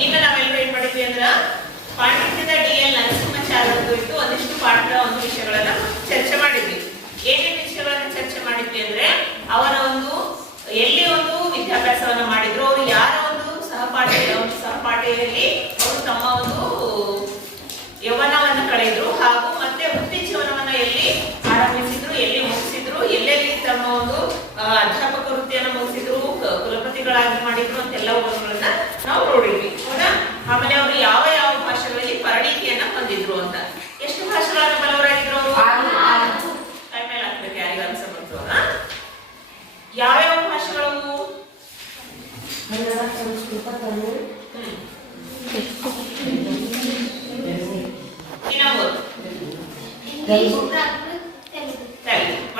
ನಿನ್ನ ನಾವೆಲ್ಲರೂ ಏನ್ ಮಾಡಿದ್ವಿ ಅಂದ್ರ ಪಾಂಡಿತ್ಯದ ಡಿ.ಎಲ್. ನರಸಿಂಹಾಚಾರ್ಯ ಕುರಿತು ಒಂದಿಷ್ಟು ಪಾಠದ ಒಂದು ವಿಷಯಗಳನ್ನ ಚರ್ಚೆ ಮಾಡಿದ್ವಿ. ಏನೇನು ವಿಷಯಗಳನ್ನ ಚರ್ಚೆ ಮಾಡಿದ್ವಿ ಅಂದ್ರೆ ಅವರ ಒಂದು ಎಲ್ಲಿ ಒಂದು ವಿದ್ಯಾಭ್ಯಾಸವನ್ನ ಮಾಡಿದ್ರು, ಅವರು ಯಾರ ಒಂದು ಸಹಪಾಠಿಯಲ್ಲಿ ಅವರು ತಮ್ಮ ಒಂದು ಯೌವನವನ್ನ ಕಳೆದ್ರು, ಹಾಗೂ ಮತ್ತೆ ವೃತ್ತಿ ಜೀವನವನ್ನ ಎಲ್ಲಿ ಆರಂಭಿಸಿದ್ರು, ಎಲ್ಲಿ ಮುಗಿಸಿದ್ರು, ಎಲ್ಲೆಲ್ಲಿ ತಮ್ಮ ಒಂದು ಅಧ್ಯಾಪಕ ವೃತ್ತಿಯನ್ನು ಮುಗಿಸಿದ್ರು, ಕುಲಪತಿಗಳಾಗಿ ಮಾಡಿದ್ರು ಅಂತೆಲ್ಲವುಗಳನ್ನ ನಾವು ನೋಡಿದ್ವಿ. ಹೌದಾ? ಆಮೇಲೆ ಅವರು ಯಾವ ಯಾವ ಭಾಷೆಗಳಲ್ಲಿ ಪರಿಣಿತಿಯನ್ನ ಹೊಂದಿದ್ರು ಅಂತ. ಎಷ್ಟು ಭಾಷೆಗಳನ್ನ ಬಲ್ಲವರಾಗಿದ್ರು ಅವರು? ಕೈ ಮೇಲೆ ಹಾಕ್ಬೇಕು ಯಾರಿಗೆ ಅನ್ಸ ಬಂತು. ಯಾವ್ಯಾವ ಭಾಷೆಗಳು?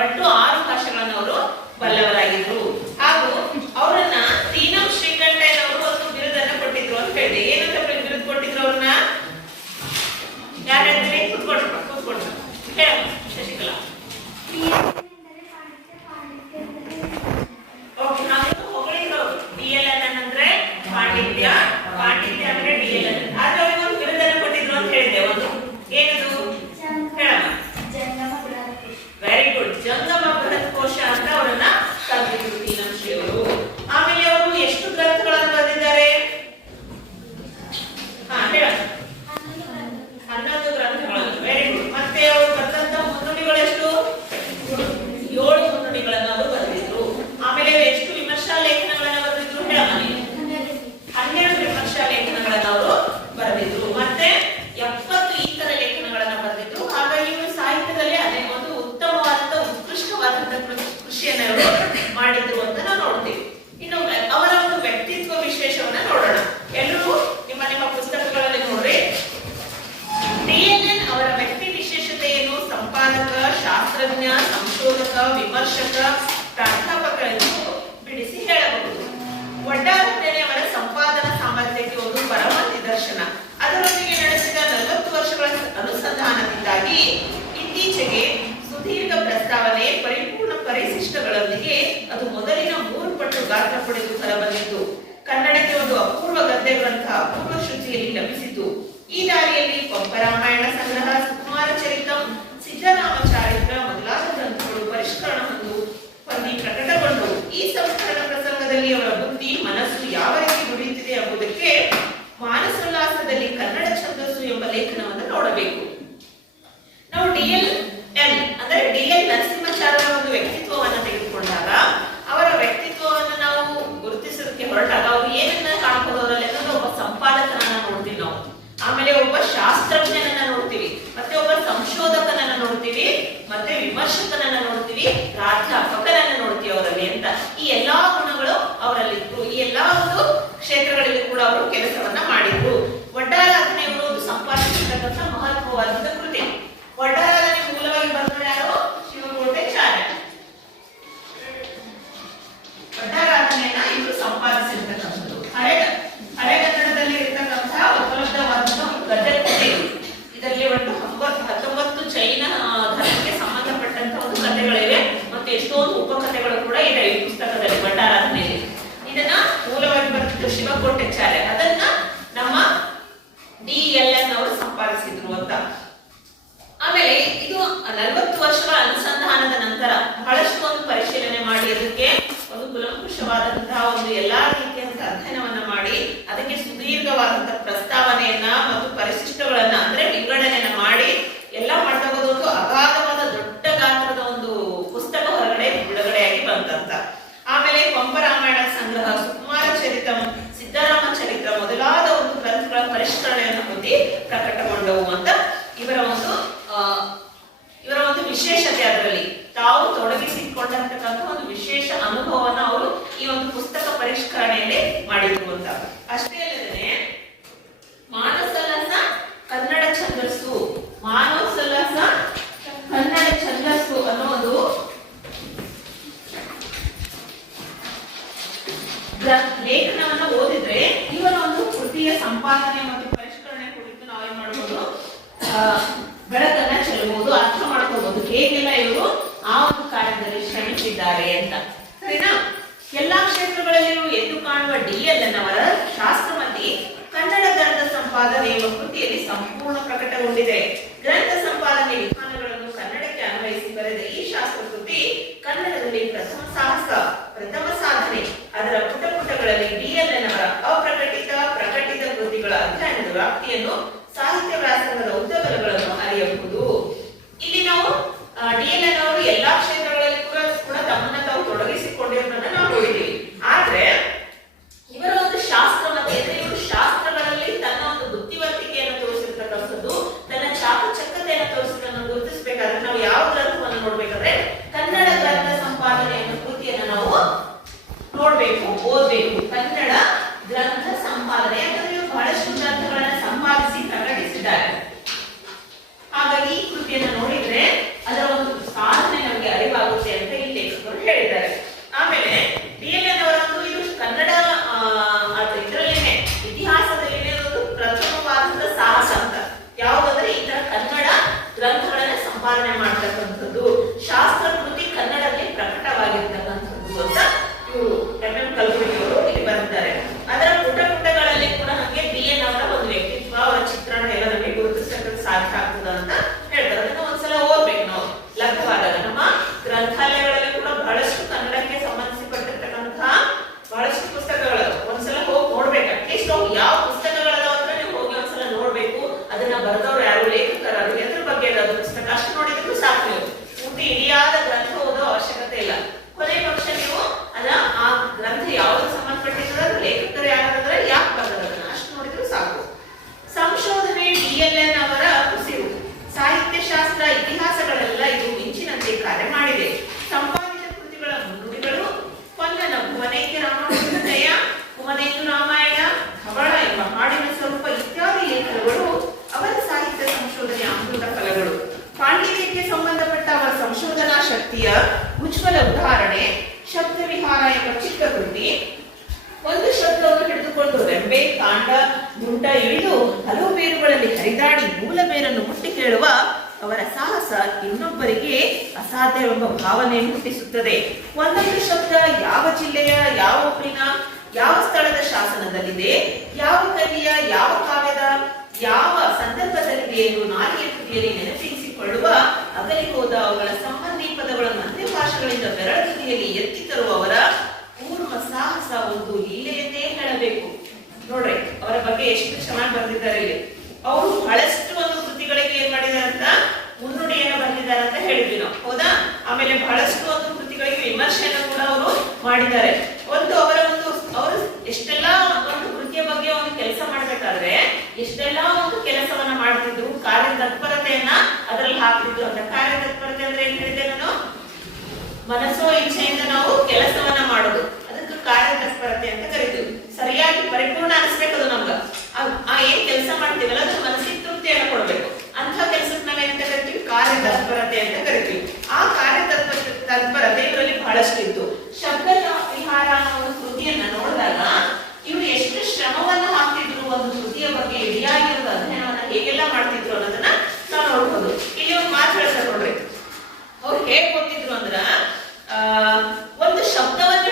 ಒಟ್ಟು 6 ಭಾಷೆಗಳನ್ನು ಅವರು ಬಲ್ಲವರಾಗಿದ್ರು. ಹಾಗೂ ಅವರನ್ನ ತೀನಂ ಶ್ರೀಕಂಠಯ್ಯನವರು ಒಂದು ಬಿರುದನ್ನ ಕೊಟ್ಟಿದ್ರು ಅಂತ ಹೇಳಿದೆ. ಏನಂತ ಬಿರುದು ಕೊಟ್ಟಿದ್ರು ಅವ್ರನ್ನ? ಯಾರು ಹೇಳ್ತಾರೆ? ಕೂತ್ಕೊಡ್ರು ಹೇಳ ಶಶಿಕಲಾ. ಓಕೆ, ನಾವು ಹೊಗಳಿದ್ರು ಡಿ.ಎಲ್.ಎನ್. ಅಂದ್ರೆ ಪಾಂಡಿತ್ಯ, ಪಾಂಡಿತ್ಯ ಅಂದ್ರೆ ಡಿ.ಎಲ್.ಎನ್. ಆದ್ರೆ ಅವ್ರಿಗೆ ಒಂದು ಬಿರುದನ್ನ ಕೊಟ್ಟಿದ್ರು ಅಂತ ಹೇಳಿದೆ. ಒಂದು ಏನದು ಹೇಳಮ್ಮ? ವೆರಿ ಗುಡ್, ಜಂಗಮ ಬೃಹತ್ ಕೋಶ ಅಂತ ಅವರನ್ನ ಕರೆದಿದ್ರು ತೀನಂ ಶ್ರೀ ಅವರು. ಆಮೇಲೆ ಅವರು ಎಷ್ಟು ಗ್ರಂಥಗಳನ್ನು ಬರೆದಿದ್ದಾರೆ? ಹೇಳ. 11 ಗ್ರಂಥಗಳನ್ನು. Very good. ಮತ್ತೆ ಅವರು ಬರೆದಂತ ಮುನ್ನುಡಿಗಳು ಎಷ್ಟು? 7 ಮುನ್ನುಡಿಗಳನ್ನು ಅವರು ಬರೆದಿದ್ರು. ಆಮೇಲೆ ಎಷ್ಟು ವಿಮರ್ಶಾ ಲೇಖನಗಳನ್ನು ಬರೆದಿದ್ರು? ಹೇಳಮ್ಮ ನೀನು. 12 ವಿಮರ್ಶಾ ಲೇಖನಗಳನ್ನು ಅವರು ಬರೆದಿದ್ರು. ಮತ್ತೆ 70 ಇತರ ಲೇಖನಗಳನ್ನು ಬರೆದಿದ್ರು. ಹಾಗಾಗಿ ಇವರು ಸಾಹಿತ್ಯದಲ್ಲಿ ಅದೇ ಒಂದು ಉತ್ತಮವಾದಂತ ಉತ್ಕೃಷ್ಟವಾದಂತ ಕೃಷಿಯನ್ನು ಅವರು ಮಾಡಿದ್ರು ಅಂತ ನಾವು ನೋಡ್ತೀವಿ. ಇನ್ನು ಅವರ ಒಂದು ವ್ಯಕ್ತಿತ್ವ ವಿಶೇಷವನ್ನ ನೋಡೋಣ. ಎಲ್ಲರೂ ನಿಮ್ಮ ನಿಮ್ಮ ಪುಸ್ತಕಗಳಲ್ಲಿ ನೋಡ್ರಿ. ಡಿ.ಎಲ್.ಎನ್. ಅವರ ವ್ಯಕ್ತಿ ವಿಶೇಷತೆ ಏನು? ಸಂಪಾದಕ, ಶಾಸ್ತ್ರಜ್ಞ, ಸಂಶೋಧಕ, ವಿಮರ್ಶಕ, ಪ್ರಾಧ್ಯಾಪಕ ಎಂದು ಬಿಡಿಸಿ ಹೇಳಬಹುದು. ಒಡ್ಡಾರನೆ ಅವರ ಸಂಪಾದನಾ ಸಾಮರ್ಥ್ಯಕ್ಕೆ ಒಂದು ಪರಮ ನಿದರ್ಶನ. ಅದರೊಂದಿಗೆ ನಡೆಸಿದ 40 ವರ್ಷಗಳ ಅನುಸಂಧಾನದಿಂದಾಗಿ ಇತ್ತೀಚೆಗೆ ಸುದೀರ್ಘ ಪ್ರಸ್ತಾವನೆ, ಪರಿಪೂರ್ಣ ಪರಿಶಿಷ್ಟಗಳೊಂದಿಗೆ ಅದು ಮೊದಲಿನ 3 ಪಟ್ಟು ಗಾತ್ರ ಪಡೆದು ಹೊರಬಂದಿತ್ತು. ಕನ್ನಡಕ್ಕೆ ಒಂದು ಅಪೂರ್ವ ಗದ್ಯ ಗ್ರಂಥ ಅಪೂರ್ವ ಶುಚಿಯಲ್ಲಿ ಲಭಿಸಿತು. ಈ ದಾರಿಯಲ್ಲಿ ಪಂಪರಾಮಾಯಣ ಸಂಗ್ರಹ, ಸುಕುಮಾರ ಚರಿತಂ, ಸಿದ್ದರಾಮಚಾರಿತ್ರ ಮೊದಲಾದ ಗ್ರಂಥಗಳು ಪರಿಷ್ಕರಣ ಹೊಂದಿ ಪ್ರಕಟಗೊಂಡವು. ಈ ಸಂಸ್ಕರಣ ಪ್ರಸಂಗದಲ್ಲಿ ಅವರ ಬುದ್ಧಿ, ಮನಸ್ಸು ಯಾವ ರೀತಿ ದುಡಿಯುತ್ತಿದೆ ಎಂಬುದಕ್ಕೆ ಮಾನಸೋಲ್ಲಾಸದಲ್ಲಿ ಕನ್ನಡ ಛಂದಸ್ಸು ಎಂಬ ಲೇಖನವನ್ನು ನೋಡಬೇಕು. ನಾವು ಡಿ.ಎಲ್.ಎನ್. ಅಂದ್ರೆ ಡಿ.ಎಲ್. ನರಸಿಂಹಾಚಾರ್ಯರ ಒಂದು ವ್ಯಕ್ತಿತ್ವವನ್ನು ತೆಗೆದುಕೊಂಡಾಗ, ಅವರ ವ್ಯಕ್ತಿತ್ವವನ್ನು ನಾವು ಗುರುತಿಸೋದಕ್ಕೆ ಹೊರಟಾಗ ಅವರು ಏನನ್ನ ಕಾಣಬಹುದು ಅವರಲ್ಲಿ ಅಂದ್ರೆ ಒಬ್ಬ ಸಂಪಾದಕನನ್ನ ನೋಡ್ತೀವಿ ನಾವು, ಆಮೇಲೆ ಒಬ್ಬ ಶಾಸ್ತ್ರಜ್ಞನನ್ನ ನೋಡ್ತೀವಿ, ಮತ್ತೆ ಒಬ್ಬ ಸಂಶೋಧಕನನ್ನ ನೋಡ್ತೀವಿ, ಮತ್ತೆ ವಿಮರ್ಶಕನನ್ನ ನೋಡ್ತೀವಿ, ಪ್ರಾಧ್ಯಾಪಕನನ್ನ ನೋಡ್ತೀವಿ ಅವರಲ್ಲಿ ಅಂತ. ಈ ಎಲ್ಲಾ ಗುಣಗಳು ಅವರಲ್ಲಿದ್ರು. ಈ ಎಲ್ಲಾ ಒಂದು ಕ್ಷೇತ್ರಗಳಲ್ಲಿ ಕೂಡ ಅವರು ಕೆಲಸವನ್ನ ಮಾಡಿದ್ರು. ಒಡ್ಡಾರಾಧನೆ ಒಂದು ಸಂಪಾದಿಸಿರ್ತಕ್ಕಂಥ ಮಹತ್ವವಾದಂತ ಕೃತಿ. ಒಡ್ಡಾರಾಧನೆ ಮೂಲವಾಗಿ ಬಂದವರು ಯಾರು? ಶಿವಕೋಟೆಚಾರ್ಯ. ಒಡ್ಡಾರಾಧನೆಯನ್ನ ಇವರು ಸಂಪಾದಿಸಿರ್ತಕ್ಕಂಥದ್ದು. ಹಳೆಗನ್ನಡದಲ್ಲಿ ಇರ್ತಕ್ಕಂತಹ ಉಪಲಬ್ಧವಾದಂತಹ ಒಂದು ಗದ್ಯ ಕೃತಿ. ಇದರಲ್ಲಿ ಒಟ್ಟು 19 ಜೈನ ಧರ್ಮಕ್ಕೆ ಸಂಬಂಧಪಟ್ಟಂತಹ ಒಂದು ಕಥೆಗಳಿವೆ ಮತ್ತು ಎಷ್ಟೊಂದು ಉಪಕಥೆಗಳು ಕೂಡ ಇದೆ ಈ ಪುಸ್ತಕದಲ್ಲಿ, ಒಡ್ಡಾರಾಧನೆಯಲ್ಲಿ. ಇದನ್ನ ಮೂಲವಾಗಿ ಬರೆದಿದ್ದು ಶಿವಕೋಟೆಚಾರ್ಯ. ಅದನ್ನ ನಮ್ಮ ಡಿ.ಎಲ್.ಎನ್. ಅವರು ಸಂಪಾದಿಸಿದ್ರು ಅಂತ. ಆಮೇಲೆ ಇದು 40 ವರ್ಷಗಳ ಅನುಸಂಧಾನದ ನಂತರ ಬಹಳಷ್ಟು ಒಂದು ಪರಿಶೀಲನೆ ಮಾಡಿ, ಅದಕ್ಕೆ ಒಂದು ಕುಲಂಕುಷವಾದಂತಹ ಒಂದು ಎಲ್ಲಾ ರೀತಿಯಂತ ಅಧ್ಯಯನವನ್ನ ಮಾಡಿ, ಅದಕ್ಕೆ ಸುದೀರ್ಘವಾದಂತಹ ಪ್ರಸ್ತಾವನೆಯನ್ನ ಮತ್ತು ಪರಿಶಿಷ್ಟಗಳನ್ನ ಅಂದ್ರೆ ವಿಂಗಡಣೆಯನ್ನ ಮಾಡಿ ಎಲ್ಲ ಮಾಡಿದಾಗ ಒಂದು ಅಗಾಧವಾದ ದೊಡ್ಡ ಗಾತ್ರದ ಒಂದು ಪುಸ್ತಕ ಹೊರಗಡೆ ಬಿಡುಗಡೆಯಾಗಿ ಬಂತಂತ. ಆಮೇಲೆ ಪಂಪರಾಮಾಯಣ ಸಂಗ್ರಹ, ಸುಕುಮಾರ ಚರಿತಂ, ಸಿದ್ದರಾಮ ಚರಿತ್ರ ಮೊದಲಾದ ಒಂದು ಗ್ರಂಥಗಳ ಪರಿಷ್ಕರಣೆಯನ್ನು ಹೊಂದಿ ಪ್ರಕಟಗೊಂಡವು ಅಂತ ಇವರ ಒಂದು ವಿಶೇಷತೆ. ಅದರಲ್ಲಿ ತಾವು ತೊಡಗಿಸಿಕೊಂಡಂತಕ್ಕಂಥ ಒಂದು ವಿಶೇಷ ಅನುಭವವನ್ನು ಅವರು ಈ ಒಂದು ಪುಸ್ತಕ ಪರಿಷ್ಕರಣೆಯಲ್ಲಿ ಮಾಡಿದ್ರು ಅಂತ. ಅಷ್ಟೇ ಅಲ್ಲದೆ ಮಾನಸೋಲ್ಲಾಸ ಕನ್ನಡ ಛಂದಸ್ಸು, ಮಾನಸೋಲ್ಲಾಸ ಕನ್ನಡ ಛಂದಸ್ಸು ಅನ್ನೋದು ಲೇಖನವನ್ನು ಓದಿದ್ರೆ ಇವರ ಒಂದು ಕೃತಿಯ ಸಂಪಾದನೆ ಮತ್ತು ಪರಿಷ್ಕರಣೆ ಕುರಿತು ನಾವೇನ್ ಮಾಡಬಹುದು, ಬೆಳಕನ್ನ ಚೆಲ್ಲಬಹುದು, ಅರ್ಥ ಮಾಡ್ಕೋಬಹುದು ಹೇಗೆಲ್ಲ ಇವರು ಆ ಒಂದು ಕಾರ್ಯದಲ್ಲಿ ಶ್ರಮಿಸಿದ್ದಾರೆ ಅಂತ. ಸರಿನಾ? ಎಲ್ಲಾ ಕ್ಷೇತ್ರಗಳಲ್ಲಿಯೂ ಎದ್ದು ಕಾಣುವ ಡಿ.ಎಲ್.ಎನ್. ಅವರ ಶಾಸ್ತ್ರಮತಿ ಕನ್ನಡ ಸಂಪಾದನೆ ಎಂಬ ಕೃತಿಯಲ್ಲಿ ಸಂಪೂರ್ಣ ಪ್ರಕಟಗೊಂಡಿದೆ. ಗ್ರಂಥ ಸಂಪಾದನೆ ವಿಧಾನಗಳನ್ನು ಕನ್ನಡಕ್ಕೆ ಅನ್ವಯಿಸಿ ಬರೆದ ಈ ಶಾಸ್ತ್ರ ಕೃತಿ ಕನ್ನಡದಲ್ಲಿ ಪ್ರಥಮ ಸಾಹಸ, ಪ್ರಥಮ ಸಾಧನೆ. ಅದರ ಪುಟಗಳಲ್ಲಿ ಡಿಎಲ್ಎನ್ ಅವರ ಅಪ್ರಕಟಿತ, ಪ್ರಕಟಿತ ಕೃತಿಗಳ ಅಧ್ಯಯನದ ವ್ಯಾಪ್ತಿಯನ್ನು, ಸಾಹಿತ್ಯ ವ್ಯಾಸಂಗದ ಉದ್ದಗಲಗಳನ್ನು ಅರಿಯಬಹುದು. ಇಲ್ಲಿ ನಾವು ಡಿಎಲ್ಎನ್ ಅವರು ಎಲ್ಲಾ ಕ್ಷೇತ್ರಗಳಲ್ಲಿ ಕೂಡ ತಮ್ಮನ್ನ ತಾವು ತೊಡಗಿಸಿಕೊಂಡಿರೋದನ್ನ ನಾವು ನೋಡಿದ್ದೀವಿ. ಆದ್ರೆ ಇವರ ಒಂದು ಶಾಸ್ತ್ರ ಮತ್ತೆ ಇವರು ಶಾಸ್ತ್ರಗಳಲ್ಲಿ ತನ್ನ ಒಂದು ಬುದ್ಧಿವಂತಿಕೆಯನ್ನು ತೋರಿಸಿರ್ತಕ್ಕಂಥದ್ದು, ತನ್ನ ಚಾಕಚಕ್ಯತೆಯನ್ನು ತೋರಿಸಿದ್ದನ್ನು ಗುರುತಿಸಬೇಕಾದ್ರೆ ನಾವು ಯಾವ ಗ್ರಂಥವನ್ನು ನೋಡ್ಬೇಕಾದ್ರೆ ಕನ್ನಡ ಗ್ರಂಥ ಸಂಪಾದನೆ ಎಂಬ ಕೃತಿಯನ್ನು ನಾವು ನೋಡ್ಬೇಕು, ಓದ್ಬೇಕು. ಕನ್ನಡ ಗ್ರಂಥ ಸಂಪಾದನೆ ಯಾಕಂದ್ರೆ ಇವರು ಬಹಳಷ್ಟು ಗ್ರಂಥಗಳನ್ನ ಸಂಪಾದಿಸಿ ಪ್ರಕಟಿಸಿದ್ದಾರೆ. ಹಾಗಾಗಿ ಈ ಕೃತಿಯನ್ನು ನೋಡಿದ್ರೆ ಅದರ ಒಂದು ಸಾಧನೆ ನಮಗೆ ಅರಿವಾಗುತ್ತೆ ಅಂತ ಈ ಲೇಖಕರು ಹೇಳಿದ್ದಾರೆ. ಆಮೇಲೆ ಡಿಎಲ್ಎನ್ ಅವರೊಂದು ಇದು ಕನ್ನಡ ಇದರಲ್ಲೇನೆ ಇತಿಹಾಸದಲ್ಲಿನೇ ಒಂದು ಪ್ರಥಮವಾದಂತ ಸಾಹಸ ಅಂತ ಯಾವುದಂದ್ರೆ ಈ ತರ ಕನ್ನಡ ಗ್ರಂಥಗಳನ್ನ ಸಂಪಾದನೆ ಮಾಡ್ತಕ್ಕಂಥದ್ದು, ಶಾಸ್ತ್ರ ಕೃತಿ ಕನ್ನಡದಲ್ಲಿ ಪ್ರಕಟವಾಗಿರ್ತಕ್ಕಂಥದ್ದು ಅಂತ ಇವರು ಎಂ.ಎಂ. ಕಲಬುರ್ಗಿ ಅವರು ಇಲ್ಲಿ ಬರೆದಿದ್ದಾರೆ. ಅದರ ಪುಟಗಳಲ್ಲಿ ಕೂಡ ನಮಗೆ ಡಿಎನ್ ಅವರ ಒಂದು ವ್ಯಕ್ತಿತ್ವ, ಅವರ ಚಿತ್ರಣ ಎಲ್ಲ ನಮಗೆ ಗುರುತಿಸಕ್ಕೆ ಸಾಧ್ಯ ಆಗ್ತದ ಅಂತ ಹೇಳ್ತಾರೆ. ಅದನ್ನ ಒಂದ್ಸಲ ಓದ್ಬೇಕು ನಾವು ಲಭ್ಯವಾದಾಗ. ನಮ್ಮ ಗ್ರಂಥಾಲಯಗಳಲ್ಲಿ ಕೂಡ ಬಹಳಷ್ಟು ಕನ್ನಡಕ್ಕೆ ಸಂಬಂಧಿಸಿಪಟ್ಟಿರ್ತಕ್ಕಂತಹ ಬಹಳಷ್ಟು ಪುಸ್ತಕಗಳು ಒಂದ್ಸಲ ಹೋಗಿ ನೋಡ್ಬೇಕು. ಅಟ್ಲೀಸ್ಟ್ ನಾವು ಯಾವ ಪುಸ್ತಕಗಳದಾವ ಅಂತ ನೀವು ಹೋಗಿ ಒಂದ್ಸಲ ನೋಡ್ಬೇಕು. ಅದನ್ನ ಬರೆದವ್ರು ಯಾರು, ಲೇಖಕರು, ಎದ್ರ ಬಗ್ಗೆ ಇರೋದು ಪುಸ್ತಕ ಅಷ್ಟು ನೋಡಿದ್ರು ಸಾಕು. ನೀವು ಪೂರ್ತಿ ಇಡಿಯಾದ ಗ್ರಂಥ ಓದೋ ಅವಶ್ಯಕತೆ ಇಲ್ಲ. ಕೊನೆ ಪಕ್ಷ ನೀವು ಆ ಗ್ರಂಥ ಯಾವ್ದಕ್ಕೆ ಸಂಬಂಧಪಟ್ಟಿದ್ರೆ ಲೇಖಕರು ಯಾರಾದ್ರೆ ಯಾಕೆ ಬರೆದನ್ನ ಅಷ್ಟು ನೋಡಿದ್ರು ಸಾಕು. ಸಂಶೋಧನೆ ಡಿಎಲ್ಎನ್ ಅವರ ಉಸಿರು. ಸಾಹಿತ್ಯ ಶಾಸ್ತ್ರ, ಇತಿಹಾಸಗಳೆಲ್ಲ ಇದು ಮಿಂಚಿನಂತೆ ಕಾರ್ಯ ಮಾಡಿದೆ. ಸಂಪಾದಿತ ಕೃತಿಗಳ ಮುನ್ನುಡಿಗಳು, ಪೊನ್ನನ ಭುವನೈಕ್ಯ ರಾಮಾಯಣ, ಕುಮದೇಂದು ರಾಮಾಯಣ, ಧವಳ ಎಂಬ ಹಾಡಿನ ಸ್ವರೂಪ ಇತ್ಯಾದಿ ಲೇಖನಗಳು ಅವರ ಸಾಹಿತ್ಯ ಸಂಶೋಧನೆಯ ಅಮೃತ ಫಲಗಳು. ಪಾಂಡಿತ್ಯಕ್ಕೆ ಸಂಬಂಧಪಟ್ಟ ಅವರ ಸಂಶೋಧನಾ ಶಕ್ತಿಯ ಉಜ್ವಲ ಉದಾಹರಣೆ ಶಬ್ದವಿಹಾರ ಎಂಬ ಚಿಕ್ಕ ಕೃತಿ. ಒಂದು ಶಬ್ದವನ್ನು ಹಿಡಿದುಕೊಂಡು ರೆಂಬೆ, ಕಾಂಡ, ದುಂಡ ಇಳಿದು ಹಲವು ಬೇರುಗಳಲ್ಲಿ ಹರಿದಾಡಿ ಮೂಲ ಬೇರನ್ನು ಮುಟ್ಟಿ ಕೇಳುವ ಅವರ ಸಾಹಸ ಇನ್ನೊಬ್ಬರಿಗೆ ಅಸಾಧ್ಯವೆಂಬ ಭಾವನೆಯನ್ನು ಹುಟ್ಟಿಸುತ್ತದೆ. ಒಂದೊಂದು ಶಬ್ದ ಯಾವ ಜಿಲ್ಲೆಯ, ಯಾವ ಊರಿನ, ಯಾವ ಸ್ಥಳದ ಶಾಸನದಲ್ಲಿದೆ, ಯಾವ ಕವಿಯ, ಯಾವ ಕಾವ್ಯದ, ಯಾವ ಸಂದರ್ಭದಲ್ಲಿದೆ ಎಂದು ನಾಲಿಗೆ ತುದಿಯಲ್ಲಿ ನೆನಪಿಸಿಕೊಳ್ಳುವ, ಅಗಲಿ ಹೋದ ಅವುಗಳ ಸಂಬಂಧಿ ಪದಗಳನ್ನು ಅಂತ್ಯ ಭಾಷೆಗಳಿಂದ ಬೆರಳಗತಿಯಲ್ಲಿ ಎತ್ತಿ ತರುವವರ ಪೂರ್ವ ಸಾಹಸ ಒಂದು ಲೀಲೆಯನ್ನೇ ಹೇಳಬೇಕು. ನೋಡ್ರಿ ಅವರ ಬಗ್ಗೆ ಎಷ್ಟು ಚೆನ್ನಾಗಿ ಬರೆದಿದ್ದಾರೆ ಇಲ್ಲಿ. ಅವರು ಬಹಳಷ್ಟು ಒಂದು ಕೃತಿಗಳಿಗೆ ಏನ್ ಮಾಡಿದಾರೆ ಅಂತ ಮುನ್ನುಡಿಯನ್ನು ಬರೆದಿದ್ದಾರೆ ಅಂತ ಹೇಳಿದ್ವಿ ನಾವು, ಹೌದಾ? ಆಮೇಲೆ ಬಹಳಷ್ಟು ಒಂದು ಕೃತಿಗಳಿಗೆ ವಿಮರ್ಶೆಯನ್ನು ಕೂಡ ಅವರು ಮಾಡಿದ್ದಾರೆ. ಅವರು ಎಷ್ಟೆಲ್ಲ ಒಂದು ಕೃತಿಯ ಬಗ್ಗೆ ಒಂದು ಕೆಲಸ ಮಾಡ್ಬೇಕಾದ್ರೆ ಎಷ್ಟೆಲ್ಲ ಒಂದು ಕೆಲಸವನ್ನ ಮಾಡ್ತಿದ್ರು, ಕಾರ್ಯತತ್ಪರತೆಯನ್ನ ಅದರಲ್ಲಿ ಹಾಕ್ತಿದ್ರು ಅಂತ. ಕಾರ್ಯತತ್ಪರತೆ ಅಂದ್ರೆ ಏನ್ ಹೇಳಿದೆ ನಾನು? ಮನಸ್ಸೋ ಇಚ್ಛೆಯಿಂದ ನಾವು ಕೆಲಸವನ್ನ ಮಾಡೋದು, ಅದಕ್ಕೆ ಕಾರ್ಯತತ್ಪರತೆ ಅಂತ ಕರಿತೀವಿ. ಸರಿಯಾಗಿ ಪರಿಪೂರ್ಣ ಅನಿಸ್ಬೇಕದು ನಮ್ಗ. ಏನ್ ಕೆಲಸ ಮಾಡ್ತೀವಲ್ಲ ಅದು ಮನಸ್ಸಿಗೆ ತೃಪ್ತಿಯನ್ನು ಕೊಡ್ಬೇಕು. ಅಂತ ಕೆಲಸಕ್ಕೆ ನಾವೇನಂತ ಕರಿತೀವಿ? ಕಾರ್ಯತತ್ಪರತೆ ಅಂತ ಕರಿತೀವಿ. ಆ ಕಾರ್ಯತತ್ಪರತೆ ಇವರಲ್ಲಿ ಬಹಳಷ್ಟು ಇತ್ತು. ಶಬ್ದ ವಿಹಾರ ಅನ್ನೋ ಒಂದು ಕೃತಿಯನ್ನ ನೋಡಿದಾಗ ಇವರು ಎಷ್ಟು ಶ್ರಮವನ್ನ ಹಾಕ್ತಿದ್ರು ಒಂದು ಕೃತಿಯ ಬಗ್ಗೆ ಇಡಿಯಾಗಿ ಒಂದು ಅಧ್ಯಯನವನ್ನ ಹೇಗೆಲ್ಲ ಮಾಡ್ತಿದ್ರು ಅನ್ನೋದನ್ನ ನಾವು ನೋಡ್ಬೋದು. ಇಲ್ಲಿ ಒಂದು ಮಾತು ಹೇಳ್ತಾರೆ ನೋಡ್ರಿ, ಅವ್ರು ಹೇಗ್ ಗೊತ್ತಿದ್ರು ಅಂದ್ರ ಒಂದು ಶಬ್ದವನ್ನ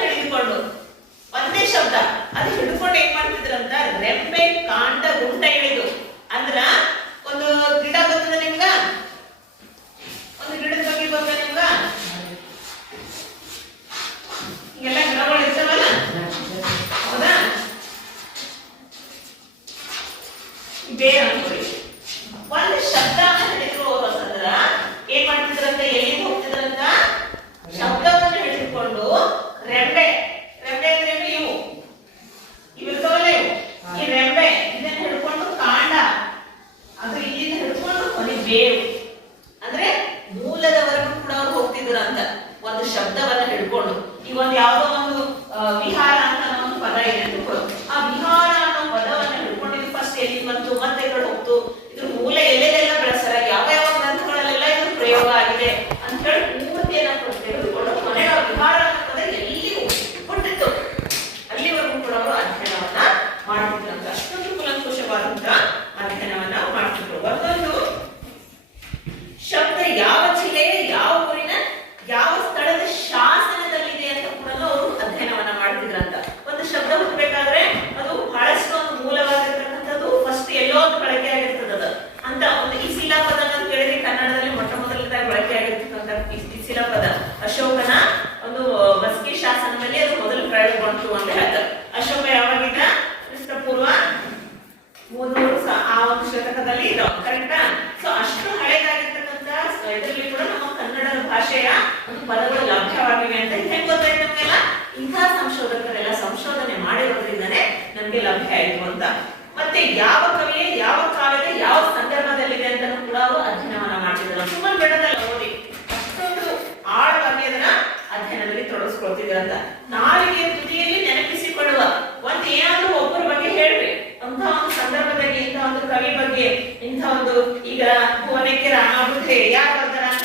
ಮತ್ತೆ ಯಾವ ಕವಿಯ ಯಾವ ಕಾವ್ಯದ ಯಾವ ಸಂದರ್ಭದಲ್ಲಿದೆ ಅಂತ ಕೂಡ ಅವರು ಅಧ್ಯಯನವನ್ನ ಮಾಡ್ತಿದ್ರು. ಸುಮ್ಮನೆ ಬಿಡದಲ್ಲ ಓದಿ, ಅಷ್ಟೊಂದು ಆಳವಾಗಿ ಅದನ್ನ ಅಧ್ಯಯನದಲ್ಲಿ ತೊಡಗಿಸ್ಕೊಳ್ತಿದ್ರಂತ. ನಾಲಿಗೆ ತುದಿಯಲ್ಲಿ ನೆನಪಿಸಿಕೊಳ್ಳುವ ಒಂದ್ ಏನಾದ್ರೂ ಒಬ್ಬರ ಬಗ್ಗೆ ಹೇಳ್ರಿ, ಅಂತ ಒಂದು ಸಂದರ್ಭದಲ್ಲಿ ಇಂಥ ಒಂದು ಕವಿ ಬಗ್ಗೆ, ಇಂಥ ಒಂದು ಈಗ ಭುವನಕ್ಕೆ ರಾಮಾಬುದ್ಧೆ ಯಾರು ಬರ್ತಾರ ಅಂತ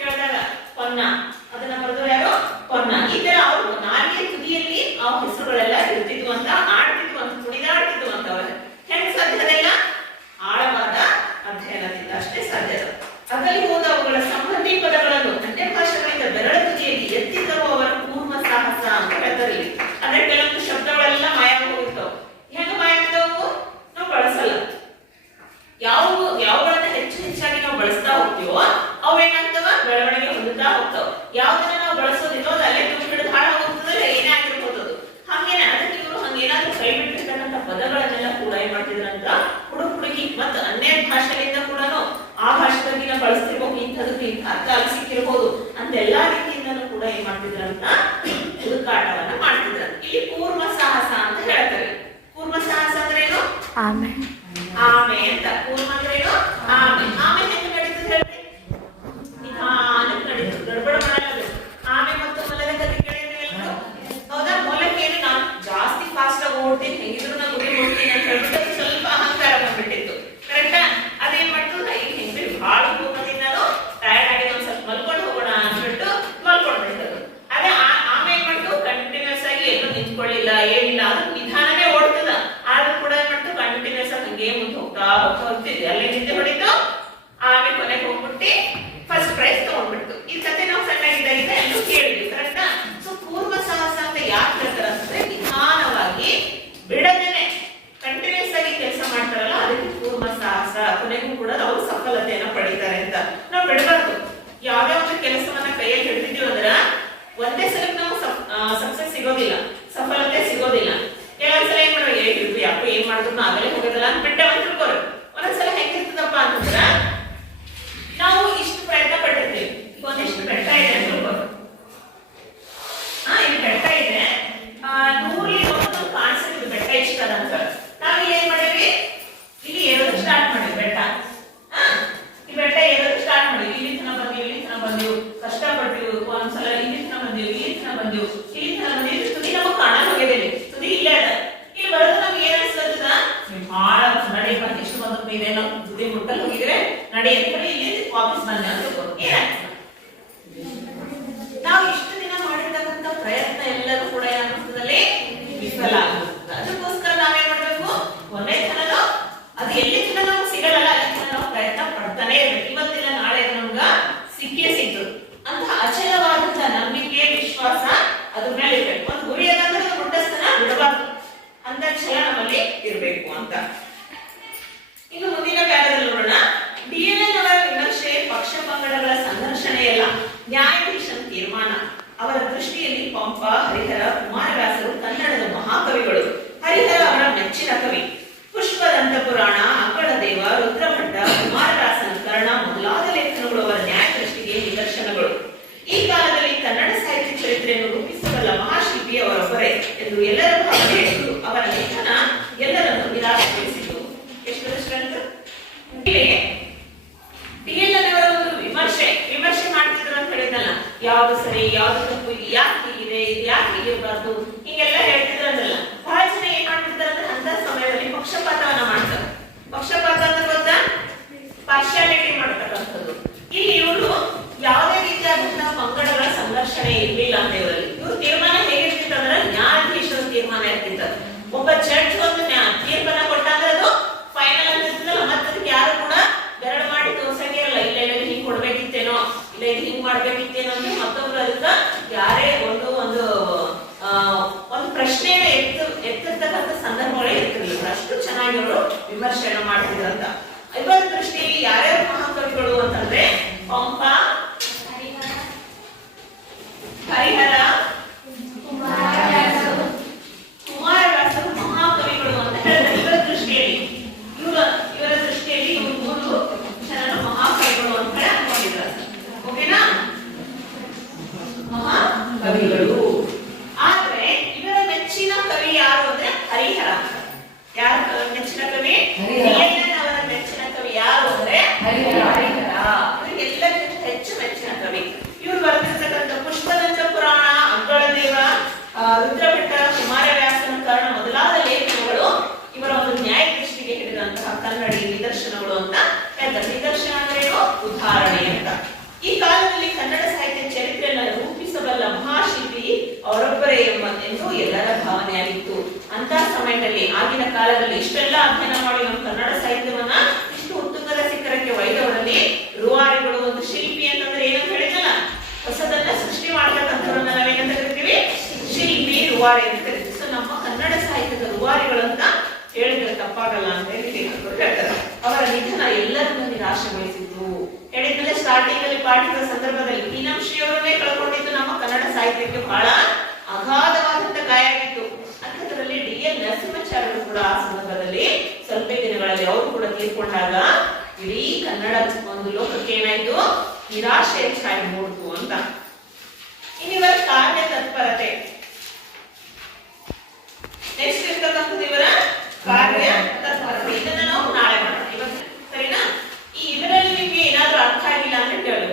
ಕೇಳಿದಾಗ ಪೊನ್ನ, ಅದನ್ನ ಬರೆದು ಯಾರು ಪೊನ್ನ. ಈ ತರ ಅವರು ನಾಲಿಗೆ ತುದಿಯಲ್ಲಿ ಆ ಹೆಸರುಗಳೆಲ್ಲ ಇರ್ತಿದ್ವು ಅಂತ, ಆಡ್ತಿದ್ವು ಅಂತ, ಕುಣಿದಾಡ್ತಿದ್ವು ಅಂತ. ಅವ್ರ ಹೆಂಗ್ ಸಾಧ್ಯದೆಲ್ಲ ಆಳವಾದ ಅಧ್ಯಯನದಿಂದ ಅಷ್ಟೇ ಸಾಧ್ಯ. ಅದರಲ್ಲಿ ಹೋದ ಅವುಗಳ ಸಂಬಂಧಿ ಪದಗಳನ್ನು ಅನ್ಯ ಭಾಷೆಗಳಿಂದ ಬೆರಳ ತುದಿಯಲ್ಲಿ ಎತ್ತಿ ತರುವವರ ಪೂರ್ವ ಸಾಹಸ ಅಂತ ಹೇಳ್ತಾರೆ. ಅಂದ್ರೆ ಕೆಲವೊಂದು ಶಬ್ದಗಳೆಲ್ಲ ಮಾಯ ಹೋಗಿರ್ತಾವ. ಹೆಂಗ ಮಾಯ ಆಗ್ತಾವು? ನಾವು ಬಳಸಲ್ಲ. ಯಾವುಗಳನ್ನ ಹೆಚ್ಚಾಗಿ ನಾವು ಬಳಸ್ತಾ ಹೋಗ್ತೀವೋ ಅವು ಏನಾಗ್ತಾವ, ಬೆಳವಣಿಗೆ ಹೊಂದುತ್ತಾ ಹೋಗ್ತಾವ. ಯಾವ್ದನ್ನ ನಾವು ಬಳಸೋದಿಲ್ಲೋ ಅದು ಅಲ್ಲೇ ಹಿಡಿದು ಹಾಳ ಹೋಗ್ತದಲ್ಲ, ಏನೇ ಆಗಿರ್ಬೋದು. ಹಂಗೇನೆ ಅದಕ್ಕೆ ಇವರು ಹಂಗೇನಾದ್ರೂ ಕೈ ಬಿಟ್ಟಿರ್ತಕ್ಕಂಥ ಪದಗಳನ್ನೆಲ್ಲ ಕೂಡ ಏನ್ ಮಾಡ್ತಿದ್ರಂತ ಹುಡುಕಿ ಮತ್ತು ಅನ್ಯ ಭಾಷೆಯಿಂದ ಕೂಡ ಆ ಭಾಷೆಗಾಗಿ ನಾವು ಬಳಸ್ತಿರ್ಬೇಕು, ಇಂಥದಕ್ಕೆ ಇಂಥ ಅರ್ಥ ಅಲ್ಲಿ ಸಿಕ್ಕಿರ್ಬೋದು ಅಂತ ಎಲ್ಲಾ ರೀತಿಯಿಂದನೂ ಕೂಡ ಏನ್ ಮಾಡ್ತಿದ್ರಂತ ಹುಡುಕಾಟವನ್ನ ಮಾಡ್ತಿದ್ರ. ಇಲ್ಲಿ ಕೂರ್ಮ ಸಾಹಸ ಅಂತ ಹೇಳ್ತಾರೆ. ಕೂರ್ಮ ಸಾಹಸ ಅಂದ್ರೆ ಏನು? ಆಮೆ ಅಂತ. ಕೂರ್ಮ ಅಂದ್ರೆ ಏನು? ಆಮೆ. ಆಮೆ ಹೆಂಗ್ ನಡೀತದೆ ಹೇಳ್ರಿ? ನಿಧಾನಕ್ಕೆ ನಡೀತದೆ, ಗಡ್ಬಡ ಮಾಡಲ್ಲ. ಆಮೆ ಮತ್ತು ಮೊಲದ ಕಥೆ ಕೇಳಿದ್ರೆ ಹೌದಾ? ಮೊಲಕ್ಕೇನು ನಾನು ಜಾಸ್ತಿ ಫಾಸ್ಟ್ ಆಗಿ ಓಡ್ತೀನಿ, ಹೆಂಗಿದ್ರು ನಾನು ಗುಡಿ ಓಡ್ತೀನಿ ಅಂತ ಹೇಳ್ಬಿಟ್ಟು ಸ್ವಲ್ಪ ಅಹಂಕಾರ ಬಂದ್ಬಿಟ್ಟಿತ್ತು. ಕರೆಕ್ಟಾ? ಅದೇನ್ ಮಾಡ್ತದ, ಈಗ ಹೆಂಗ್ರಿ ಬಹಳ ಹೋಗೋದಿಲ್ಲ, ನಾನು ಟಯರ್ಡ್ ಆಗಿದೆ, ಒಂದ್ ಸ್ವಲ್ಪ ಮಲ್ಕೊಂಡು ಹೋಗೋಣ ಅಂದ್ಬಿಟ್ಟು ಮಲ್ಕೊಂಡು ಬಿಡ್ತದ. ಅದೇ ಆಮೆ ಏನ್ ಮಾಡ್ತು, ಕಂಟಿನ್ಯೂಸ್ ಆಗಿ ಎಲ್ಲೂ ನಿಂತ್ಕೊಳ್ಳಿಲ್ಲ, ಏನಿಲ್ಲ, ಅದು ನಿಧಾನನೇ ಓಡ್ತದ. ಆದ್ರೂ ಕೂಡ ಏನ್ ಮಾಡ್ತು, ಕಂಟಿನ್ಯೂಸ್ ಆಗಿ ಹಂಗೆ ಮುಂದೆ ಹೋಗ್ತಾ ಹೋಗ್ತಿದ್ದೆ. ಅಲ್ಲೇ ನಿಂತೆ ಹೊಡಿತು, ಆಮೆ ಕೊನೆಗೆ ಹೋಗ್ಬಿಟ್ಟು ಫಸ್ಟ್ ಪ್ರೈಸ್ ತಗೊಂಡ್ಬಿಡ್ತು. ಈ ಕತೆ ನಾವು ಸಣ್ಣಾಗಿದ್ದಾಗಿದ್ದ ಎಲ್ಲೂ ಕೇಳಿದ್ವಿ. ಕರೆಕ್ಟಾ? ಸೊ ಪೂರ್ವ ಸಾಹಸ ಅಂತ ಯಾಕೆ ಹೇಳ್ತಾರೆ ಅಂದ್ರೆ, ನಿಧಾನವಾಗಿ ಬಿಡದೇನೆ ಕಂಟಿನ್ಯೂಸ್ ಆಗಿ ಕೆಲಸ ಮಾಡ್ತಾರಲ್ಲ, ಅದಕ್ಕೆ ಪೂರ್ವ ಸಾಹಸ. ಕೊನೆಗೂ ಕೂಡ ಅವರು ಸಫಲತೆಯನ್ನ ಪಡಿತಾರೆ ಅಂತ. ನಾವು ಬಿಡಬಾರ್ದು. ಯಾವ್ಯಾವ ಒಂದು ಕೆಲಸವನ್ನ ಕೈಯಲ್ಲಿ ಹಿಡಿದಿದ್ದೀವಿ ಅಂದ್ರ ಒಂದೇ ಸಲಕ್ಕೆ ನಾವು ಸಕ್ಸಸ್ ಸಿಗೋದಿಲ್ಲ, ಸಫಲತೆ ಸಿಗೋದಿಲ್ಲ. ಕೆಲವೊಂದ್ಸಲ ಏನ್ ಮಾಡ್ಬೇಕು, ಹಿಡಿದು ಯಾಕೋ ಏನ್ ಮಾಡಿದ್ರು ಆಗಲೇ ಹೋಗೋದಿಲ್ಲ ಅಂತ ಬಿಟ್ಟ ಅಂತ ತಿಳ್ಕೋರು. ಒಂದೊಂದ್ಸಲ ಹೆಂಗಿರ್ತದಪ್ಪ ಅಂತಂದ್ರ, ನಾವು ಇಷ್ಟು ಪ್ರಯತ್ನ ಪಟ್ಟಿರ್ತೀವಿ, ಒಂದಿಷ್ಟು ಬೆಟ್ಟ ಇದೆ ಅಂತ ತಿಳ್ಕೋರು. ಇಲ್ಲಿ ಬೆಟ್ಟ ಇದೆ, 100 ಕಾಣಿಸುತ್ತೆ ಬೆಟ್ಟ ಇಷ್ಟ ಅಂತ. ನಾವು ಏನ್ ಮಾಡಿದ್ವಿ, ಇಲ್ಲಿ ಏರೋದಕ್ಕೆ ಸ್ಟಾರ್ಟ್ ಮಾಡಿದ್ವಿ ಬೆಟ್ಟ. ಈ ಬೆಟ್ಟ ಏರೋದಕ್ಕೆ ಸ್ಟಾರ್ಟ್ ಮಾಡಿದ್ವಿ. ಇಲ್ಲಿ ತನ ಬಂದಿವು, ಕಷ್ಟಪಟ್ಟಿವು. ಒಂದ್ಸಲ ಇಲ್ಲಿ ತನ ಬಂದಿವು, ಇಲ್ಲಿ ತನ ಬಂದಿವು. ತುದಿ ನಮಗ್ ಕಾಣಲ್ ಹೋಗಿದ್ದೇವೆ, ತುದಿ ಇಲ್ಲೇ ಅದ. ಇಲ್ಲಿ ಬರೋದು ನಮ್ಗೆ ಏನ್ ಅನ್ಸ್ತದ, ಬಹಳ ನಡಿ ಇಷ್ಟು ಬಂದ ಇದೆ, ನಾವು ತುದಿ ಮುಟ್ಟಲ್ ಹೋಗಿದ್ರೆ ನಡಿ ಅಂತ ಹೇಳಿ ಇಲ್ಲಿ ವಾಪಸ್ ಬಂದ ಅಂತ ತಿಳ್ಕೊಂಡು ಏನಾಗ್ತದೆ. ನಾವು ಇಷ್ಟು ದಿನ ಮಾಡಿರ್ತಕ್ಕಂಥ ಪ್ರಯತ್ನ ಎಲ್ಲರೂ ಕೂಡ ಏನಾಗ್ತದಲ್ಲಿ ವಿಫಲ ಆಗುತ್ತೆ. ಅದಕ್ಕೋಸ್ಕರ ನಾವೇನ್ ಮಾಡ್ಬೇಕು, ಒಂದೇ ತನಕ ಅದು ಎಲ್ಲಿ ತನಕ ನಮ್ಗೆ ಸಿಗಲ್ಲ, ಅಲ್ಲಿ ತನಕ ನಾವು ಪ್ರಯತ್ನ ಪಡ್ತಾನೆ ಇರ್ಬೇಕು. ಇವತ್ತಿನ ನಾಳೆ ನಮ್ಗ ಸಿಕ್ಕೇ ಸಿಗ್ತದೆ ಅಂತ ಅಚಲವಾದಂತ ನಂಬಿಕೆ, ವಿಶ್ವಾಸ ಅದ್ರ ಮೇಲೆ ಇರ್ಬೇಕು. ಒಂದು ಗುರಿ ಅದಂದ್ರೆ ಮುಟ್ಟಸ್ತನ ಬಿಡಬಾರ್ದು ಅಂತ ಛಲ ನಮ್ಮಲ್ಲಿ ಇರ್ಬೇಕು ಅಂತ. ಇನ್ನು ಮುಂದಿನ ಪ್ಯಾರಾದಲ್ಲಿ ನೋಡೋಣ. ಡಿಎಲ್ಎನ್ ಅವರ ವಿಮರ್ಶೆ ಪಕ್ಷ ಪಂಗಡಗಳ ಸಂಘರ್ಷಣೆಯಲ್ಲ, ನ್ಯಾಯಾಧೀಶನ ತೀರ್ಮಾನ. ಅವರ ದೃಷ್ಟಿಯಲ್ಲಿ ಪಂಪ, ಹರಿಹರ, ಕುಮಾರವ್ಯಾಸರು ಕನ್ನಡದ ಮಹಾಕವಿಗಳು. ಹರಿಹರ ಅವರ ಮೆಚ್ಚಿನ ಕವಿ. ಪುಷ್ಪದಂತ ಪುರಾಣ, ಅಕ್ಕಳದೇವ, ರುದ್ರಭಟ್ಟ, ಕುಮಾರವ್ಯಾಸನ ಕರ್ಣ ಮೊದಲಾದ ಲೇಖನಗಳು ಅವರ ನ್ಯಾಯ ದೃಷ್ಟಿಗೆ ನಿದರ್ಶನಗಳು. ಈ ಕಾಲದಲ್ಲಿ ಕನ್ನಡ ಸಾಹಿತ್ಯ ಚರಿತ್ರೆಯನ್ನು ರೂಪಿಸಬಲ್ಲ ಮಹಾಶಿಲ್ಪಿ ಅವರೊಬ್ಬರೇ ಎಂದು ಎಲ್ಲರ ಭಾವನೆ ಇತ್ತು. ಅವರ ಲೇಖನ ಎಲ್ಲರನ್ನು ನಿರಾಶೆಗೊಳಿಸಿತು. ಎಷ್ಟರಷ್ಟು ಡಿಎಲ್ಎನ್ ಅವರ ಒಂದು ವಿಮರ್ಶೆ ಮಾಡ್ತಿದ್ರು ಅಂತ ಹೇಳಿದ್ನಲ್ಲ, ಯಾವ್ದು ಸರಿ ಯಾವ್ದು ತಪ್ಪು, ಇದು ಯಾಕೆ ಹೀಗಿದೆ, ಇದು ಯಾಕೆ ಹೀಗಿರಬಾರ್ದು, ಹಿಂಗೆಲ್ಲ ಹೇಳ್ತಿದ್ರಲ್ಲ. ಬಹಳ ಜನ ಏನ್ ಮಾಡ್ತಿರ್ತಾರೆ ಅಂದ್ರೆ ಅಂತ ಸಮಯದಲ್ಲಿ ಪಕ್ಷಪಾತವನ್ನ ಮಾಡ್ತಾರೆ. ಪಕ್ಷಪಾತ ಅಂತ ಗೊತ್ತಾ, ಪಾರ್ಶಿಯಾಲಿಟಿ ಮಾಡ್ತಕ್ಕಂಥದ್ದು. ಇಲ್ಲಿ ಇವರು ಯಾವುದೇ ರೀತಿಯಾದಂತಹ ಪಂಗಡಗಳ ಸಂಘರ್ಷಣೆ ಇರ್ಲಿಲ್ಲ ಅಂತ ಇವರಲ್ಲಿ. ಇವ್ರ ತೀರ್ಮಾನ ಹೇಗಿರ್ತಿತ್ತು ಅಂದ್ರೆ ನ್ಯಾಯಾಧೀಶರ ತೀರ್ಮಾನ ಇರ್ತಿತ್ತು. ಒಬ್ಬ ಜಡ್ಜ್ ಒಂದು ತೀರ್ಪನ್ನ ಕೊಟ್ಟಾದ್ರೆ ಅದು ಫೈನಲ್ ಅಂತಿರ್ತದಲ್ಲ, ಮತ್ತೆ ಅದಕ್ಕೆ ಯಾರು ಕೂಡ ಬೆರಳು ಮಾಡಿ ತೋರ್ಸಂಗೆ ಇರಲ್ಲ. ಇಲ್ಲ ಹಿಂಗ್ ಕೊಡ್ಬೇಕಿತ್ತೇನೋ, ಇಲ್ಲ ಇದು ಹಿಂಗ್ ಮಾಡ್ಬೇಕಿತ್ತೇನೋ ಅಂತ ಮತ್ತೊಬ್ರು ಅದಕ್ಕ ಯಾರೇ ಒಂದು ಪ್ರಶ್ನೆಯನ್ನ ಎತ್ತಿರ್ತಕ್ಕಂಥ ಸಂದರ್ಭಗಳೇ ಇರ್ತಿರ್ಲಿಲ್ಲ. ಅಷ್ಟು ಚೆನ್ನಾಗಿ ಅವರು ವಿಮರ್ಶೆಯನ್ನು ಮಾಡ್ತಿದ್ರಂತ. ಇವರ ದೃಷ್ಟಿಯಲ್ಲಿ ಯಾರ್ಯಾರು ಮಹಾಕವಿಗಳು ಅಂತಂದ್ರೆ ಪಂಪ, ಹರಿಹರ, ಕುಮಾರವ್ಯಾಸರು ಮಹಾಕವಿಗಳು ಅಂತ ಹೇಳಿದ್ರೆ ಇವರ ದೃಷ್ಟಿಯಲ್ಲಿ ಇವರು 3 ಜನರು ಮಹಾಕವಿಗಳು ಅಂತ ಹೇಳಿ ಅನ್ಕೊಂಡಿದ್ದಾರೆ. ಓಕೆನಾ? ಮಹಾಕವಿಗಳು. ಆದ್ರೆ ಇವರ ಮೆಚ್ಚಿನ ಕವಿ ಯಾರು ಅಂದ್ರೆ ಹರಿಹರ. ಯಾರ ಮೆಚ್ಚಿನ ಕವಿ? ಹೇಳ್ರಿ? DLN ಅವರ ಮೆಚ್ಚಿನ ಕವಿ ಯಾರು ಅಂದ್ರೆ ಹರಿಹರ. ಎಲ್ಲಕ್ಕಿಂತ ಹೆಚ್ಚು ಮೆಚ್ಚಿನ ಕವಿ. ಇವರು ಬರೆದಿರ್ತಕ್ಕಂಥ ಪುಷ್ಪದಂತ ಪುರಾಣ, ಅಂಗಳದೇವ, ರುದ್ರಭಟ್ಟ, ಕುಮಾರವ್ಯಾಸನ ಕರ್ಣ ಮೊದಲಾದ ಲೇಖನಗಳು ಇವರ ಒಂದು ನ್ಯಾಯ ದೃಷ್ಟಿಗೆ ಹಿಡಿದಂತಹ ಕನ್ನಡಿ ನಿದರ್ಶನಗಳು ಅಂತ ಹೇಳ್ತಾರೆ. ನಿದರ್ಶನ ಅಂದ್ರೆ ಏನು? ಉದಾಹರಣೆ ಅಂತ. ಈ ಕಾಲದಲ್ಲಿ ಕನ್ನಡ ಸಾಹಿತ್ಯ ಚರಿತ್ರೆಯನ್ನು ರೂಪಿಸಬಲ್ಲ ಮಹಾಶಿಲ್ಪಿ ಅವರೊಬ್ಬರೇ ಎಂದು ಎಲ್ಲರ ಭಾವನೆಯಾಗಿತ್ತು. ಅಂತ ಸಮಯದಲ್ಲಿ, ಆಗಿನ ಕಾಲದಲ್ಲಿ ಇಷ್ಟೆಲ್ಲ ಅಧ್ಯಯನ ಮಾಡಿ ನಮ್ಮ ಕನ್ನಡ ಸಾಹಿತ್ಯವನ್ನ ಇಷ್ಟು ಉತ್ತುಂಗದ ಶಿಖರಕ್ಕೆ ಒಯ್ದವರಲ್ಲಿ ರೂವಾರಿಗಳು. ಒಂದು ಶಿಲ್ಪಿ ಅಂತಂದ್ರೆ ಏನಂತ ಹೇಳಿದಲ್ಲ, ಹೊಸದನ್ನ ಸೃಷ್ಟಿ ಮಾಡ್ತಕ್ಕಂಥವ್ರನ್ನ ನಾವೇನಂತ ಕರಿತೀವಿ? ಶಿಲ್ಪಿ, ರೂವಾರಿ ಅಂತ ಕರಿತೀವಿ. ಸೊ ನಮ್ಮ ಕನ್ನಡ ಸಾಹಿತ್ಯದ ರೂವಾರಿಗಳಂತ ಹೇಳಿದ್ರೆ ತಪ್ಪಾಗಲ್ಲ ಅಂತ ಹೇಳಿ ಲೇಖಕರು ಹೇಳ್ತಾರೆ. ಅವರ ನಿಧನ ಎಲ್ಲರನ್ನೂ ನಿರಾಶೆಗೊಳಿಸಿತು. ಹೇಳಿದ್ಮೇಲೆ ಸ್ಟಾರ್ಟಿಂಗ್ ಅಲ್ಲಿ ಪಾಠದ ಸಂದರ್ಭದಲ್ಲಿ ಶ್ರೀ ಅವರನ್ನೇ ಕಳ್ಕೊಂಡಿದ್ದು ನಮ್ಮ ಕನ್ನಡ ಸಾಹಿತ್ಯಕ್ಕೆ ಬಹಳ ಅಗಾಧವಾದಂತ ಗಾಯ ಆಗಿತ್ತು. ಅಂಥದ್ರಲ್ಲಿ DL ನರಸಿಂಹಾಚಾರ್ಯರು ಕೂಡ ಆ ಸಂದರ್ಭದಲ್ಲಿ ಸ್ವಲ್ಪ ದಿನಗಳಲ್ಲಿ ಅವರು ಕೂಡ ತೀರ್ಕೊಂಡಾಗ ಇಡೀ ಕನ್ನಡ ಒಂದು ಲೋಕಕ್ಕೆ ಏನಾಯ್ತು? ನಿರಾಶೆ ಛಾಯೆ ಮೂಡ್ತು ಅಂತ. ಇನ್ನಿವರ ಕಾರ್ಯ ತತ್ಪರತೆ. ನೆಕ್ಸ್ಟ್ ಇರ್ತಕ್ಕಂಥದ್ದು ಇವರ ಕಾರ್ಯ ತತ್ಪರತೆ. ಇದನ್ನ ನಾವು ನಾಳೆ ಮಾಡೋಣ. ಇವತ್ತು ಸರಿನಾ? ಈ ಇದರಲ್ಲಿ ನಿಮ್ಗೆ ಏನಾದ್ರೂ ಅರ್ಥ ಆಗಿಲ್ಲ ಅಂದ್ರೆ ಕೇಳು.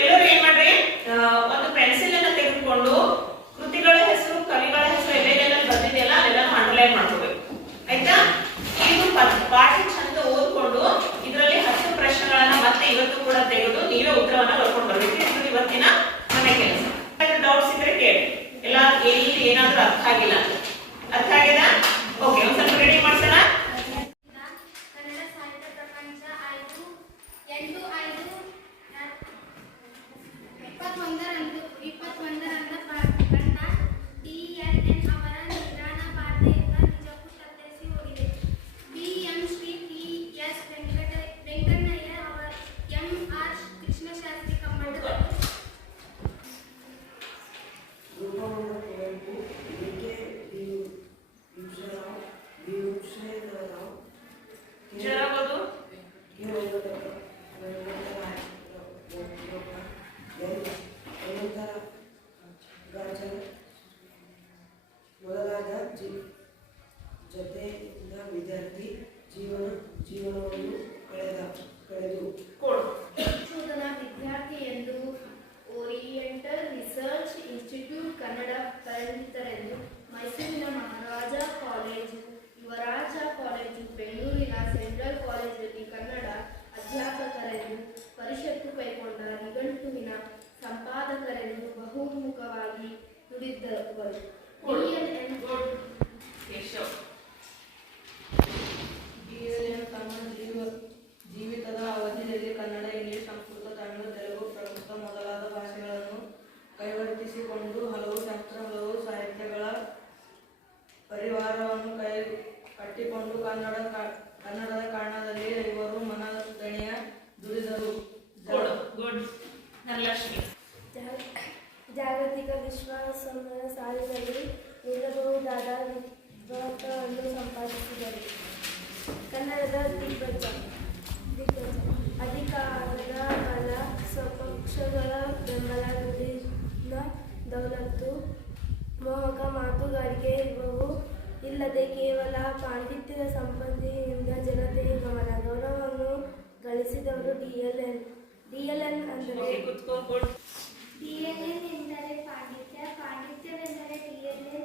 ಎಲ್ಲರೂ ಏನ್ ಮಾಡ್ರಿ, ಒಂದು ಪೆನ್ಸಿಲ್ ಅನ್ನ ತೆಗೆದುಕೊಂಡು ಕೃತಿಗಳ ಹೆಸರು, ಕವಿಗಳ ಹೆಸರು ಎಲ್ಲೆಲ್ಲ ಬರ್ದಿದೆಯಲ್ಲ ಅಲ್ಲೆಲ್ಲ ಅಂಡರ್ಲೈನ್ ಮಾಡ್ಕೋಬೇಕು. ಆಯ್ತಾ? ಇದು ಪಾಠ ಚಂದ ಓದ್ಕೊಂಡು ಇದರಲ್ಲಿ 10 ಪ್ರಶ್ನೆಗಳನ್ನ ಮತ್ತೆ ಇವತ್ತು ಕೂಡ ತೆಗೆದು ನೀವೇ ಉತ್ತರವನ್ನ ಬರ್ಕೊಂಡು ಬರ್ಬೇಕು. ಇದು ಇವತ್ತಿನ ಮನೆ ಕೆಲಸ. ಡೌಟ್ಸ್ ಇದ್ರೆ ಕೇಳಿ. ಎಲ್ಲ ಎಲ್ಲಿ ಏನಾದ್ರೂ ಅರ್ಥ ಆಗಿಲ್ಲ. ಅರ್ಥ ಆಗಿದೆ? ಓಕೆ, ಒಂದ್ ಸ್ವಲ್ಪ ರೆಡಿ ಮಾಡ್ಸೋಣ. ಕನ್ನಡ ಸಾಹಿತ್ಯ ಪ್ರಪಂಚ 5/8/21ರಂದು ಕಂಡ DLN ಅವರ ನಿಧನ ಭಾರತದಿಂದ ನಿಜಕ್ಕೂ ತತ್ತರಿಸಿ ಹೋಗಿದೆ. BM ಶ್ರೀ TS ವೆಂಕಣ್ಣಯ್ಯ ಅವರ MR ಕೃಷ್ಣಶಾಸ್ತ್ರಿ ಕಮ್ಮಟದವರು ಮೊದಲಾದ ಜೊತೆಯಿಂದ ವಿದ್ಯಾರ್ಥಿ ಜೀವನವನ್ನು ಕಳೆದು ಸಂಶೋಧನಾ ವಿದ್ಯಾರ್ಥಿ ಎಂದು ಓರಿಯೆಂಟಲ್ ರಿಸರ್ಚ್ ಇನ್ಸ್ಟಿಟ್ಯೂಟ್ ಕನ್ನಡ ಪರಿಣಿತರೆಂದು ಮೈಸೂರಿನ ಮಹಾರಾಜ ಕಾಲೇಜು, ಯುವರಾಜ ಕಾಲೇಜು, ಬೆಂಗಳೂರಿನ ಸೆಂಟ್ರಲ್ ಕಾಲೇಜಿನಲ್ಲಿ ಕನ್ನಡ ಅಧ್ಯಾಪಕರೆಂದು ಪರಿಷತ್ತು ಕೈಗೊಂಡ ನಿಘಂಟುವಿನ ಸಂಪಾದಕರೆಂದು ಬಹುಮುಖವಾಗಿ ದುಡಿದವರು. DLN ತಮ್ಮ ಜೀವಿತದ ಅವಧಿಯಲ್ಲಿ ಕನ್ನಡ, ಇಂಗ್ಲಿಷ್, ಸಂಸ್ಕೃತ, ತಮಿಳು, ತೆಲುಗು, ಪ್ರಕೃತ ಮೊದಲಾದ ಭಾಷೆಗಳನ್ನು ಕೈವರ್ತಿಸಿಕೊಂಡು ಹಲವು ಶಾಸ್ತ್ರ, ಹಲವು ಸಾಹಿತ್ಯಗಳ ಪರಿವಾರವನ್ನು ಕಟ್ಟಿಕೊಂಡು ಕನ್ನಡದ ಕಾರಣದಲ್ಲಿ ಇವರು ಮನದಣಿಯ ದುಡಿದರು. ಜಾಗತಿಕ ವಿಶ್ವಾಸದ ಸಾಲಿನಲ್ಲಿ ನಿಲ್ಲಬಹುದಾದ ವಿದ್ವತ್ತನ್ನು ಸಂಪಾದಿಸಿದರು. ಕನ್ನಡದ ದಿಗ್ಗಜ ಅಧಿಕಾರದ ಬಲ, ಸ್ವಪಕ್ಷಗಳ ಬೆಂಬಲ, ದುಡಿನ ದೌಲತ್ತು, ಮೋಹಕ ಮಾತುಗಾರಿಕೆ ಇವು ಇಲ್ಲದೆ ಕೇವಲ ಪಾಂಡಿತ್ಯದ ಸಂಪತ್ತಿನಿಂದ ಜನತೆಯ ಗೌರವವನ್ನು ಗಳಿಸಿದವರು DLN. DLN ಅಂದರೆ DLN ಎಂದರೆ ಪಾಂಡಿತ್ಯ, ಪಾಂಡಿತ್ಯವೆಂದರೆ DLN